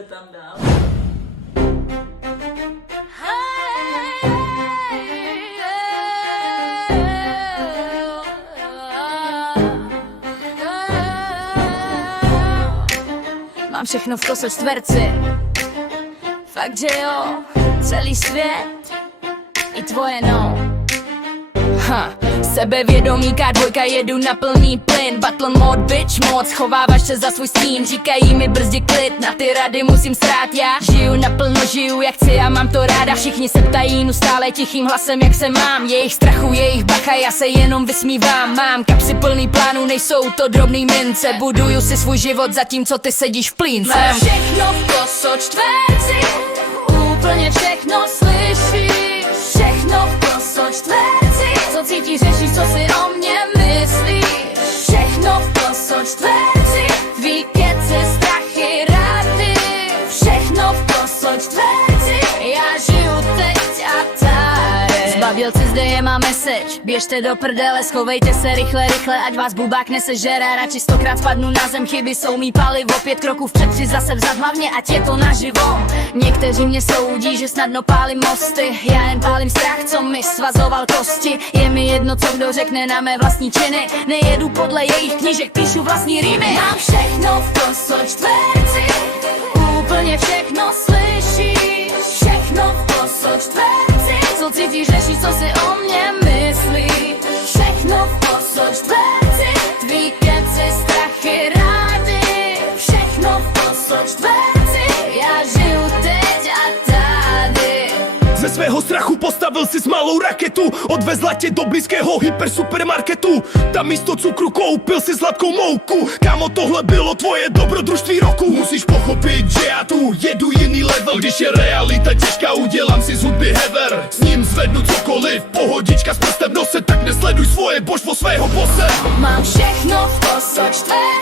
se tam dál. Mám všechno v kose čtverci. Fakt, že jo, celý svět i tvoje no. Sebevědomí K2, jedu na plný plyn. Battle mode, bitch moc, schováváš se za svůj stín. Říkají mi brzdi klid, na ty rady musím srát. Já žiju naplno, žiju jak chci a mám to ráda. Všichni se ptají, no stále tichým hlasem jak se mám. Jejich strachu, jejich bacha, já se jenom vysmívám. Mám kapsy plný plánů, nejsou to drobný mince. Buduju si svůj život zatímco ty sedíš v plínce. Mám všechno v koso čtverci, úplně všechno slyšíš. Všechno v koso čtverci, co cítíš, řešíš, co si o mě myslíš. Všechno v koso čtverci, tvý keci, strachy, rady. Všechno v koso čtverci, já žiju teď a tady. Zbabělci, zde je má message, běžte do prdele, schovejte se rychle, ať vás bubák nesežere. Radši 100krát spadnu na zem, chyby jsou mý palivo. 5 kroků vpřed, 3 zase vzad, hlavně ať je to naživo. Někteří mě soudí, že snadno pálím mosty, já jen pálím strach, co mi svazoval kosti. Je mi jedno, co kdo řekne na mé vlastní činy, nejedu podle jejich knížek, píšu vlastní rýmy. Mám všechno v koso čtverci, úplně všechno slyšíš. Všechno v koso čtverci, co cítíš, řešíš, co si o mě myslíš. Všechno v koso čtverci, tvý keci, strachy, rády. Všechno v koso čtverci, já žiju teď a tady. Ze svého strachu postavil si malou raketu, odvezla tě do blízkého hypersupermarketu. Tam místo cukru koupil si sladkou mouku. Kámo, tohle bylo tvoje dobrodružství roku. Musíš pochopit, že já tu jedu jiný level. Když je realita těžká, udělám si z hudby hever. S ním zvednu cokoliv, pohodička s prstem v nose. Tak nesleduj svoje božstvo svého bose. Mám všechno v koso čtverci,